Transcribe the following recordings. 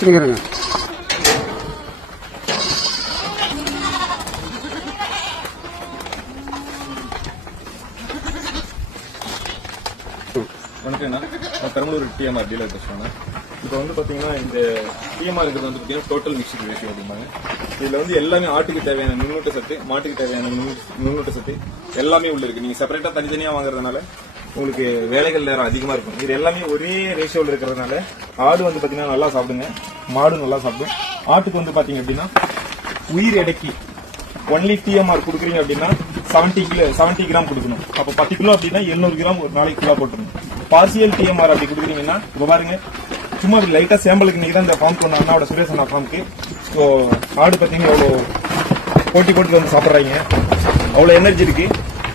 சரிங்க. வணக்கம்ண்ணா, நான் பெரம்பலூர் டிஎம்ஆர் டீலர் பேசுகிறேண்ணா. இப்போ வந்து பார்த்தீங்கன்னா இந்த டிஎம்ஆர்ங்கிறது வந்து பார்த்தீங்கன்னா டோட்டல் மிக்ஸ்டு ரேஷியோ அப்படிம்பாங்க. இதில் வந்து எல்லாமே ஆட்டுக்கு தேவையான நுண்ணூட்ட சத்து, மாட்டுக்கு தேவையான நுண்ணூட்ட சத்து எல்லாமே உள்ள இருக்குது. நீங்கள் செப்பரேட்டாக தனித்தனியாக வாங்குறதுனால உங்களுக்கு வேலைகள் நேரம் அதிகமாக இருக்கும். இது எல்லாமே ஒரே ரேஷியோவில் இருக்கிறதுனால ஆடு வந்து பார்த்தீங்கன்னா நல்லா சாப்பிடுங்க, மாடு நல்லா சாப்பிடும். ஆட்டுக்கு வந்து பார்த்தீங்க அப்படின்னா உயிர் எடைக்கு ஒன்லி டிஎம்ஆர் கொடுக்குறீங்க அப்படின்னா 70 கிராம் கொடுக்கணும். அப்போ 10 கிலோ அப்படின்னா 700 கிராம் ஒரு நாளைக்கு ஃபுல்லாக போட்டுருணும். பார்சியல் டிஎம்ஆர் அப்படி கொடுக்குறீங்கன்னா இப்போ பாருங்க, சும்மா லைட்டாக சேம்பிளுக்கு நீங்கள் தான் இந்த ஃபார்ம் பண்ண அண்ணாவோட சுரேஷ் அண்ணா ஃபார்முக்கு. ஸோ ஆடு பார்த்தீங்கன்னா எவ்வளோ போட்டு வந்து சாப்பிட்றாங்க, அவ்வளோ எனர்ஜி இருக்கு.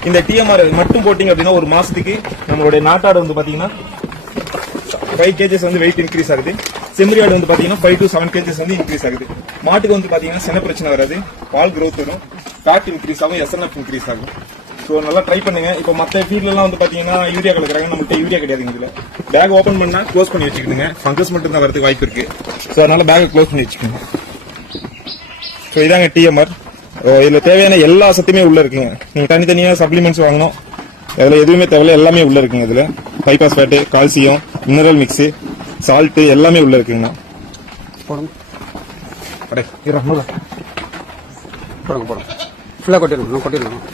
இந்த டிஎம்ஆர் மட்டும் போட்டிங்க அப்படின்னா ஒரு மாசத்துக்கு நம்மளுடைய நாட்டாடு வந்து பார்த்தீங்கன்னா 5 kgs வந்து வெயிட் இன்க்ரீஸ் ஆகுது. செம்மறி ஆடு வந்து பாத்தீங்கன்னா 5 to 7 kgs வந்து இன்க்ரீஸ் ஆகுது. மாட்டுக்கு வந்து பாத்தீங்கன்னா சின்ன பிரச்சனை வராது, பால் growth வரும், ஃபேட் இன்க்ரீஸ் ஆகும், எஸ்என்எஃப் இன்க்ரீஸ் ஆகும். ஸோ நல்லா ட்ரை பண்ணுங்க. இப்போ மற்ற ஃபீல்ட்ல எல்லாம் வந்து பாத்தீங்கன்னா யூரியா கலக்குறாங்க, நம்மள்ட்ட யூரியா கிடையாதுங்க. இதுல பேக் ஓபன் பண்ணா க்ளோஸ் பண்ணி வச்சுக்கணுங்க, ஃபங்கஸ் மட்டும் தான் வரதுக்கு வாய்ப்பு இருக்கு. ஸோ அதனால பேக் க்ளோஸ் பண்ணி வச்சுக்கோங்க. ஸோ இதாங்க டிஎம்ஆர். இதுல தேவையான எல்லா சத்துமே உள்ள இருக்குங்க. நீங்க தனித்தனியா சப்ளிமெண்ட்ஸ் வாங்கணும், அதுல எதுவுமே தேவையில்ல, எல்லாமே உள்ள இருக்குங்க. இதுல bypass fat, calcium, mineral mix, salt எல்லாமே உள்ள இருக்குங்கண்ணா. ஃபுல்லாக கொட்டிடணும்.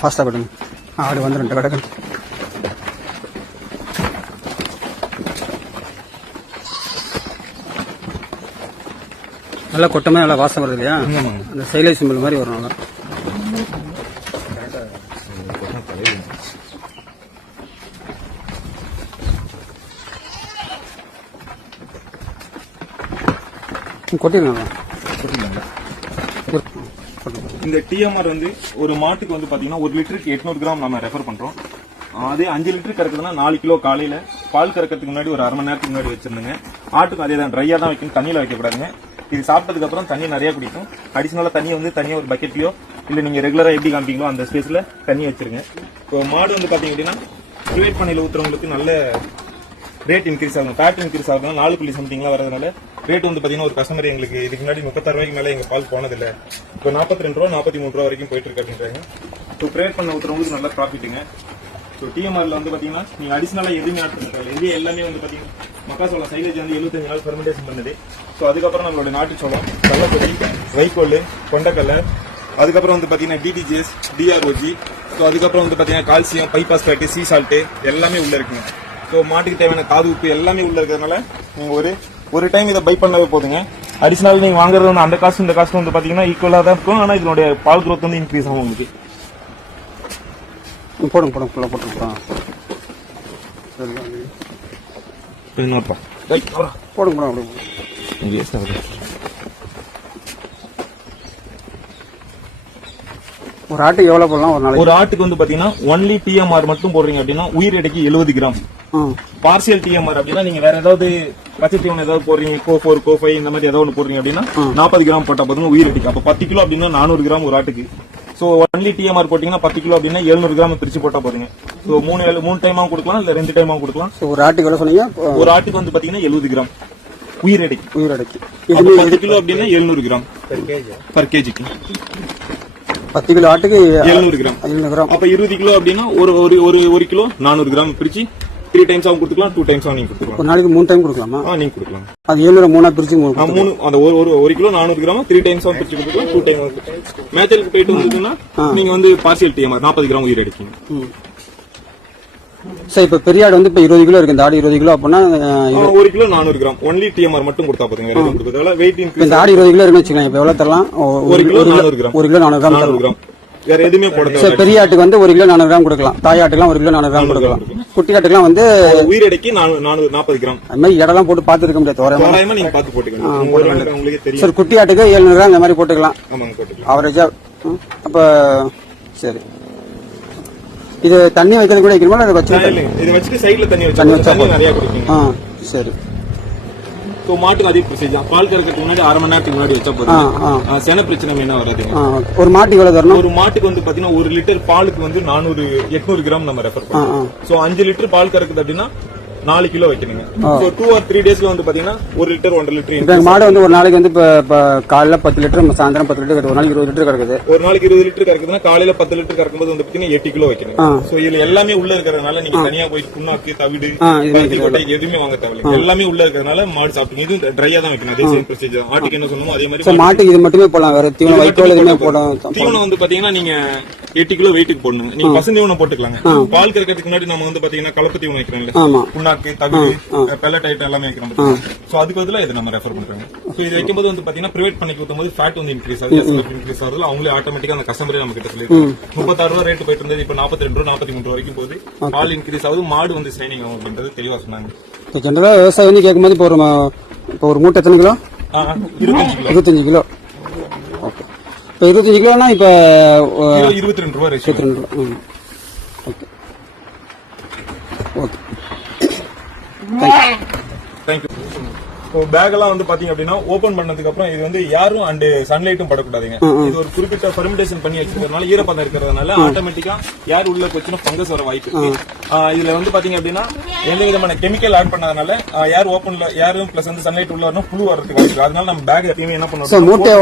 ஃபாஸ்ட்டாக கொட்டுங்க, ஆடு வந்து 2 கடை. நல்லா கொட்டமே நல்லா வாசம் வருது இல்லையா? அந்த சைலேஜ் சிம்பிள் மாதிரி வரும். நல்லா கொட்டிடலாம். இந்த டிஎம்ஆர் வந்து ஒரு மாட்டுக்கு வந்து பாத்தீங்கன்னா 1 லிட்டருக்கு 800 கிராம் நம்ம ரெஃபர் பண்றோம். அதே 5 லிட்டர் கறக்குதுன்னா 4 கிலோ காலையில பால் கறக்கிறதுக்கு முன்னாடி ஒரு 1/2 மணி நேரத்துக்கு முன்னாடி வச்சிருந்துங்க. ஆட்டுக்கும் அதே தான், ட்ரையா தான் வைக்கணும், தண்ணியில வைக்கக்கூடாதுங்க. இது சாப்பிட்டதுக்கு அப்புறம் தண்ணி நிறைய குடிக்கும். அடிஷனலா தண்ணி வந்து தனியா ஒரு பக்கெட்லயோ இல்ல நீங்க ரெகுலரா எப்படி காமிப்பீங்களோ அந்த ஸ்பேஸ்ல தண்ணி வச்சிருங்க. இப்போ மாடு வந்து பாத்தீங்க அப்படின்னா பிரைவேட் பண்ணையில ஊத்துறவங்களுக்கு நல்ல ரேட் இன்க்ரீஸ் ஆகும், ஃபேட் இன்க்ரீஸ் ஆகுதுன்னா 4 சம்திங்லாம் வரதுனால ரேட் வந்து பாத்தீங்கன்னா ஒரு கஸ்டமர் எங்களுக்கு இதுக்கு முன்னாடி 36 ரூபாய்க்கு மேல எங்க பால் போனதில்லை, இப்போ 42 ரூபா 43 ரூபா வரைக்கும் போயிட்டு இருக்கு அப்படின்றாங்க. ஸோ பிரைவேட் பண்ண ஊத்துறவங்களுக்கு நல்லா ப்ராஃபிட்டுங்க. ஸோ டிஎம்ஆர்ல வந்து பாத்தீங்கன்னா நீங்க அடிஷனலா எதுவுமே ஆட் பண்ணுறாங்க. இந்தியா எல்லாமே வந்து பாத்தீங்கன்னா மக்காசோளம் சைலேஜ் வந்து 75 நாள் ஃபெர்மெண்டேஷன் பண்ணுது. ஸோ அதுக்கப்புறம் நம்மளோட நாட்டுச்சோளம், கள்ளப்பொடி, வைக்கோல், கொண்டக்கல்லை, அதுக்கப்புறம் வந்து பாத்தீங்கன்னா டிடிஜிஎஸ், டிஆர்ஓஜி, ஸோ அதுக்கப்புறம் வந்து பாத்தீங்கன்னா கால்சியம், பைபாஸ் ஃபேட்டு, சீ சால்ட்டு எல்லாமே உள்ள இருக்குங்க. ஸோ மாட்டுக்கு தேவையான தாது உப்பு எல்லாமே உள்ள இருக்கிறதுனால நீங்க ஒரு டைம் இதை பை பண்ணவே போதுங்க. அடிஷனல் நீங்க வாங்குறது வந்து அந்த காசு இந்த காசு வந்து பாத்தீங்கன்னா ஈக்குவலா தான் இருக்கும். ஆனா இதனுடைய பால் growth வந்து இன்க்ரீஸ் ஆகும் உங்களுக்கு. போடுங்க ஃபுல்லாக போட்டுருக்கோம். போடுங்க. ஒரு ஆட்டுக்கு எவ்வளவு போடலாம் ஒரு நாளைக்கு? ஒரு ஆட்டுக்கு வந்து பாத்தீங்கன்னா ஒன்லி டிஎம்ஆர் மட்டும் போடுறீங்க அப்படின்னா உயிர் எடைக்கு 70 கிராம். பார்சியல் டிஎம்ஆர் அப்படின்னா நீங்க வேற ஏதாவது பச்சை தீவனம் ஏதாவது போடுறீங்க, கோ4, கோ5 இந்த மாதிரி ஏதாவது ஒன்று போடுறீங்க அப்படின்னா 40 கிராம் போட்டா போதுங்க உயிர் எடைக்கு. அப்ப 10 கிலோ அப்படின்னா 400 கிராம் ஒரு ஆட்டுக்கு. சோ ஒன்லி டிஎம்ஆர் போட்டீங்கன்னா 10 கிலோ அப்படின்னா 700 கிராம் பிரிச்சு போட்டா போதுங்க. சோ 3 டைமாவும் கொடுக்கலாம், இல்ல 2 டைமாவும் கொடுக்கலாம். ஒரு ஆட்டுக்கு எவ்வளவு சொன்னீங்க? ஒரு ஆட்டுக்கு வந்து பாத்தீங்கன்னா 70 கிராம் உயிர் எடைக்கு. 10 கிலோ அப்படின்னா 700 கிராம் பர் கேஜிக்கு. 10 கிலோ ஆட்டுக்கு 700 கிராம். அப்ப 20 கிலோ அப்படின்னா ஒரு கிலோ 400 கிராம் பிரிச்சு 3 டைம்ஸாவும் கொடுத்துக்கலாம், 2 டைம்ஸாவும் நீங்க கொடுத்துக்கலாம். ஒரு நாளைக்கு 3 டைம் கொடுக்கலாமா? நீங்க கொடுக்கலாம். அது 700 3 பிரிச்சு 3 அந்த ஒரு கிலோ 400 கிராம் 3 டைம்ஸாவும் பிரிச்சு கொடுத்துக்கலாம், 2 டைம். மேச்சலுக்கு போயிட்டு வந்ததுன்னா நீங்க வந்து பார்சியல் டிஎம்ஆர் 40 கிராம் உயிர் எடுக்கீங்க. சார் இப்ப பெரிய ஆடு வந்து இப்ப 20 கிலோ இருக்கு, இந்த ஆடு 20 கிலோ அப்படின்னா 1 கிலோ 400 கிராம் ஒன்லி டிஎம்ஆர் மட்டும் கொடுத்தா போதுங்க. வேற எதுவும் கொடுக்கறதால வெயிட் இன்க்ரீஸ். இந்த ஆடு 20 கிலோ இருக்குன்னு வச்சுக்கோங்க, இப்ப எவ்வளவு தரலாம்? 1 கிலோ 400 கிராம். 1 kilo 400 gram. வேற எதுவுமே போட தேவையில்லை. சார் பெரிய ஆட்டுக்கு வந்து 1 கிலோ 400 கிராம் கொடுக்கலாம், தாய் ஆட்டுக்குலாம் 1 கிலோ 400 கிராம் கொடுக்கலாம், குட்டி ஆட்டுக்குலாம் வந்து உயிர் எடைக்கு 440 கிராம். அது மாதிரி இடம்லாம் போட்டு பார்த்து இருக்க முடியாது, தோராயமா நீங்க பார்த்து போட்டுக்கலாம், உங்களுக்கு தெரியும். சார் குட்டி ஆட்டுக்கு 700 கிராம் இந்த மாதிரி போட்டுக்கலாம். ஆமாங்க, போட்டுக்கலாம் அவரேஜா. அப்ப சரி, இது தண்ணி வைக்கிறது கூட வைக்கணுமா? இது வச்சுட்டு சைடுல தண்ணி வச்சா நிறைய குடிக்கும். சரி. ஸோ மாட்டுக்கு அதே ப்ரொசீஜர் தான். பால் கறக்கிறதுக்கு முன்னாடி 1/2 மணி நேரத்துக்கு முன்னாடி வச்சா போதும். சென பிரச்சனை என்ன வராதுங்க. ஒரு மாட்டுக்கு எவ்வளவு தரணும்? ஒரு மாட்டுக்கு வந்து பாத்தீங்கன்னா 1 லிட்டர் பாலுக்கு வந்து 800 கிராம் நம்ம ரெஃபர் பண்ணுவோம். சோ 5 லிட்டர் பால் கறக்குது அப்படின்னா 4 கிலோ வைக்கணுங்க. சோ 2 or 3 டேஸ்ல வந்து பாத்தீங்கன்னா 1 லிட்டர் 1.5 லிட்டர். இப்ப மாடு வந்து ஒரு நாளைக்கு வந்து இப்ப காலையில 10 லிட்டர், சாயந்தரம் 10 லிட்டர், ஒரு நாளைக்கு 20 லிட்டர் கறக்குது. ஒரு நாளைக்கு 20 லிட்டர் கறக்குதுன்னா காலையில 10 லிட்டர் கறக்கும்போது வந்து பாத்தீங்கன்னா 8 கிலோ வைக்கணும். சோ இதுல எல்லாமே உள்ள இருக்கிறதுனால நீங்க தனியா போய் புண்ணாக்கு, தவிடு, பருத்தி கொட்டை எதுவுமே வாங்க தேவையில்லை. எல்லாமே உள்ள இருக்கிறதுனால மாடு சாப்பிட்டு இது ட்ரையா தான் வைக்கணும். அதே சேம் ப்ரொசீஜர். ஆட்டுக்கு என்ன சொன்னோமோ அதே மாதிரி மாட்டுக்கு இது மட்டுமே போடலாம். வேற தீவனம் வைக்கோல் எதுவுமே போடலாம். தீவனம் வந்து பாத்தீங்கன்னா நீங்க 8 கிலோ வெயிட்டுக்கு போடணும். நீங்க பசுந்தீவனம் போட்டுக்கலாங்க. பால் கறக்கிறதுக்கு முன்னாடி நம்ம வந்து பாத்தீங்கன்னா கலப்பு தீவனம் வைக்கிறோம்ல, புண்ணாக்கு, தவிடு, பெல்லட் ஐட்டம் எல்லாமே வைக்கிறோம். சோ அதுக்கு பதிலா இதை நம்ம ரெஃபர் பண்றோம். சோ இது வைக்கும்போது வந்து பாத்தீங்கன்னா பிரைவேட் பண்ணி ஊத்தும்போது ஃபேட் வந்து இன்க்ரீஸ் ஆகுது. இன்க்ரீஸ் ஆகுது. அவங்களே ஆட்டோமேட்டிக்கா அந்த கஸ்டமரே நம்ம கிட்ட சொல்லிடுறாங்க. 36 ரூபாய் ரேட் போயிட்டு இருந்தது, இப்ப 42 ரூபாய் 43 ரூபாய் வரைக்கும் போகுது. பால் இன்க்ரீஸ் ஆகுது, மாடு வந்து ஷைனிங் ஆகும் அப்படின்றது தெளிவா சொன்னாங்க. இப்போ ஜெனரலா விவசாயம் கேட்கும்போது இப்போ ஒரு மூட்டை எத்தனை கிலோ? 25 கிலோ. ஓகே. இப்போ 25 கிலோனா இப்போ 22 ரூபாய் ரேஷியோ. 22 ரூபாய். Okay okay. தேங்க்யூ. இப்போ பேக் எல்லாம் வந்து பாத்தீங்க அப்படின்னா ஓபன் பண்ணதுக்கு அப்புறம் இது வந்து யாரும் அண்ட் சன்லைட்டும் படக்கூடாதுங்க. இது ஒரு குறிப்பிட்ட ஃபெர்மெண்டேஷன் பண்ணி வச்சிருக்கிறதுனால ஈரப்பதம் இருக்கிறதுனால ஆட்டோமேட்டிக்கா யார் உள்ள போச்சுன்னா ஃபங்கஸ் வர வாய்ப்பு இருக்கு. இதுல வந்து பாத்தீங்க அப்படின்னா எந்த விதமான கெமிக்கல் ஆட் பண்ணாதனால யாரும் பிளஸ் வந்து சன்லைட் உள்ள வரணும் புழு வரதுக்கு வாய்ப்பு இருக்கு. அதனால நம்ம பேக் எப்பயுமே என்ன பண்ணுவோம், மூட்டை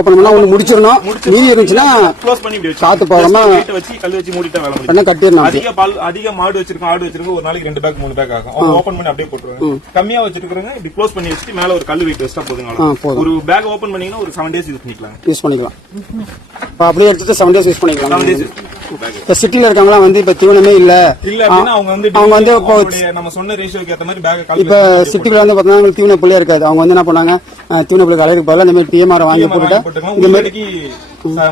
ஓபன் பண்ணா ஒன்னு முடிச்சிடணும். மீதி இருந்துச்சுன்னா க்ளோஸ் பண்ணி இப்படி காத்து போகாம வச்சு கல் வச்சு மூடிட்டா வேலை முடியும். கட்டிடணும். அதிக மாடு வச்சிருக்கோம் ஒரு நாளைக்கு 2 பேக் 3 பேக் ஆகும். அவங்க ஓபன் பண்ணி அப்படியே போட்டுருவாங்க. கம்மியா வச்சிருக்காங்க இப்படி க்ளோஸ் பண்ணி வச்சுட்டு மேல ஒரு கல்லு வெயிட் வச்சா போதுங்க. ஒரு பேக் ஓபன் பண்ணீங்கன்னா ஒரு 7 டேஸ் யூஸ் பண்ணிக்கலாம். அப்படியே எடுத்துட்டு 7 டேஸ் யூஸ் பண்ணிக்கலாம். இப்ப சிட்டில இருக்கவங்க வந்து இப்ப தீவனமே இல்ல அப்படின்னா அவங்க வந்து நம்ம சொன்ன ரேஷியோக்கு ஏத்த மாதிரி பேக் இப்ப சிட்டில வந்து பாத்தீங்கன்னா தீவன புள்ளியா இருக்காது. அவங்க வந்து என்ன பண்ணாங்க, தீவன புள்ளி கலைக்கு பதிலா இந்த மாதிரி டிஎம்ஆர் வாங்கி போட்டுட்டு இந்த மாதிரி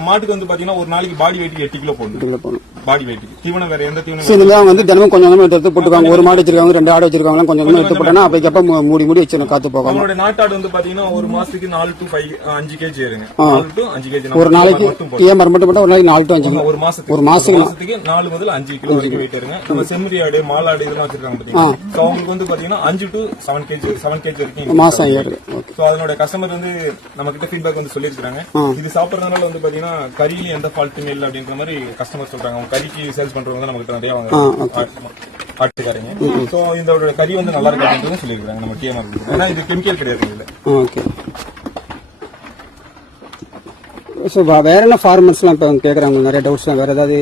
மாட்டுக்கு வந்து பாத்தீங்கன்னா ஒரு நாளைக்கு பாடி வெயிட் 8 கிலோ போடணும். பாடி வெயிட் தீவனம் வேற எந்த தீவனம் இந்த மாதிரி வந்து தினமும் கொஞ்சம் கொஞ்சம் எடுத்து போட்டுக்காங்க. ஒரு மாடு வச்சிருக்காங்க, 2 ஆடு வச்சிருக்காங்க, கொஞ்சம் கொஞ்சம் எடுத்து போட்டா அப்பக்கப்ப மூடி வச்சிருக்கணும் காத்து போகாம. நம்மளோட நாட்டாடு வந்து பாத்தீங்கன்னா ஒரு மாசத்துக்கு 4 to 5 கேஜி ஏறுங்க. 4 to 5 கேஜி ஒரு நாளைக்கு டிஎம்ஆர் மட்டும் போட்டா ஒரு நாளைக்கு 4 to 5 கிலோ. ஒரு மாசத்துக்கு 4 முதல் 5 கிலோ வரைக்கும் வெயிட் ஏறுங்க. நம்ம செம்மறி ஆடு, மாலாடு இதெல்லாம் வச்சிருக்காங்க பாத்தீங்கன்னா சோ அவங்களுக்கு வந்து பாத்தீங்கன்னா 5 to 7 கேஜி வரைக்கும் மாசம் ஏறுது. சோ அதனோட கஸ்டமர் வந்து நம்ம கிட்ட ஃபீட்பேக் வந்து சொல்லிருக்காங்க. இது சாப்பிடுறதுனால வந்து பாத்தீங்கன்னா கறியில எந்த ஃபால்ட்டுமே இல்ல அப்படின்ற மாதிரி கஸ்டமர் சொல்றாங்க. அவங்க கறிக்கு சேல்ஸ் பண்றவங்க தான் நமக்கு நிறைய ஆட்டுக்காரங்க. சோ இந்த கறி வந்து நல்லா இருக்கு அப்படின்றது சொல்லிருக்காங்க நம்ம டிஎம்ஆர். ஏன்னா இது கெமிக்கல் கிடையாது இல்ல. ஓகே. சோ வேற என்ன ஃபார்மர்ஸ் எல்லாம் இப்ப கேக்குறாங்க, நிறைய டவுட்ஸ் வேற ஏதாவது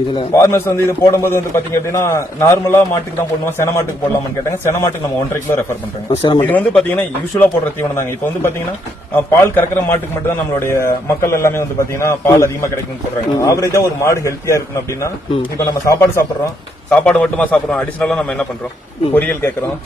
இதுல ஃபார்மர்ஸ் வந்து இது போடும்போது வந்து பாத்தீங்க அப்படின்னா நார்மலா மாட்டுக்கு தான் போடணுமா சென மாட்டுக்கு போடலாமான்னு கேட்டாங்க. சென மாட்டுக்கு நம்ம 1.5 கிலோ ரெஃபர் பண்றாங்க. இது வந்து பாத்தீங்கன்னா யூசுவலா போடுற தீவனம் தாங்க. இப்ப வந்து பாத்தீங்கன்னா பால் கறக்கிற மாட்டுக்கு மட்டும் தான் நம்மளுடைய மக்கள் எல்லாமே வந்து பாத்தீங்கன்னா பால் அதிகமா கிடைக்கும்னு சொல்றாங்க. ஆவரேஜா ஒரு மாடு ஹெல்த்தியா இருக்கணும் அப்படின்னா இப்ப நம்ம சாப்பாடு மட்டுமா சாப்பிடுறோம், அடிஷனலா நம்ம என்ன பண்றோம், பொரியல் கேட்கறோம்,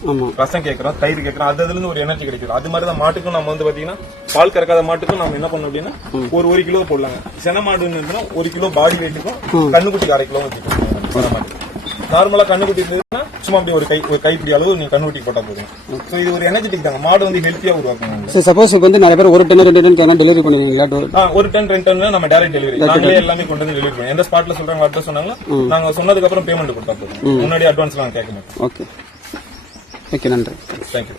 ரசம் கேட்கறோம், தயிர் கேட்கறோம், அதுல இருந்து ஒரு எனர்ஜி கிடைக்கும். அது மாதிரிதான் மாட்டுக்கும் நம்ம வந்து பாத்தீங்கன்னா பால் கறக்காத மாட்டுக்கும் நம்ம என்ன பண்ணோம் அப்படின்னா ஒரு 1 கிலோ போடலாங்க. சென மாடுன்னு இருந்தா 1 கிலோ பாடி வெயிட்டுக்கும் கண்ணுக்குட்டிக்கு 1/2 கிலோ வச்சுக்கணும். நார்மலா கண்ணுக்குட்டி இருந்ததுன்னா சும்மா அப்படி ஒரு கைப்பிடி அளவு நீங்க கண்ணுக்குட்டி போட்டா போதும். சோ இது ஒரு எனர்ஜெட்டிக் தாங்க. மாடு வந்து ஹெல்த்தியா உருவாக்கணும். சப்போஸ் இப்ப வந்து நிறைய பேர் 1 டன் 2 டன் டெலிவரி பண்ணுவீங்களா? 1 டன் 2 டன் நம்ம டைரக்ட் டெலிவரி நாங்களே எல்லாமே கொண்டு வந்து டெலிவரி பண்ணுவோம். எந்த ஸ்பாட்ல சொல்றாங்க அட்ரஸ் சொன்னாங்களோ நாங்க சொன்னதுக்கு அப்புறம் பேமெண்ட் கொடுத்தா போதும். முன்னாடி அட்வான்ஸ் எல்லாம் கேட்க மாட்டோம். ஓகே ஓகே, நன்றி. தேங்க்யூ.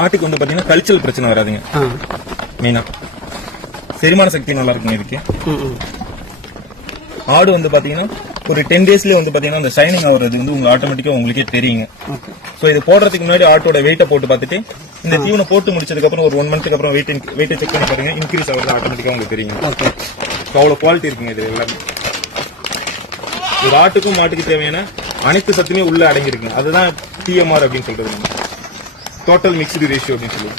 ஆட்டுக்கு வந்து பாத்தீங்கன்னா கல்ச்சரல் பிரச்சனை வராதுங்க. மெயினா செரிமான சக்தி நல்லா இருக்கும் இதுக்கு. ஆடு வந்து பாத்தீங்கன்னா ஒரு 10 டேஸ்ல வந்து பாத்தீங்கன்னா அந்த ஷைனிங் ஆகுறது வந்து உங்களுக்கு ஆட்டோமேட்டிக்கா உங்களுக்கே தெரியுங்க. சோ இது போடுறதுக்கு முன்னாடி ஆட்டோட வெயிட்ட போட்டு பார்த்துட்டு இந்த தீவனம் போட்டு முடிச்சதுக்கு அப்புறம் ஒரு 1 மந்த்க்கு அப்புறம் வெயிட்டை செக் பண்ணி பாருங்க. இன்க்ரீஸ் ஆகுறது ஆட்டோமேட்டிக்கா உங்களுக்கு தெரியுங்க. அவ்வளவு குவாலிட்டி இருக்குங்க இது எல்லாமே. ஒரு ஆட்டுக்கும் மாட்டுக்கு தேவையான அனைத்து சத்துமே உள்ள அடங்கி இருக்குங்க. அதுதான் டிஎம்ஆர் அப்படின்னு சொல்றது, டோட்டல் மிக்ஸ்டு ரேஷியோ அப்படின்னு சொல்லுவோம்.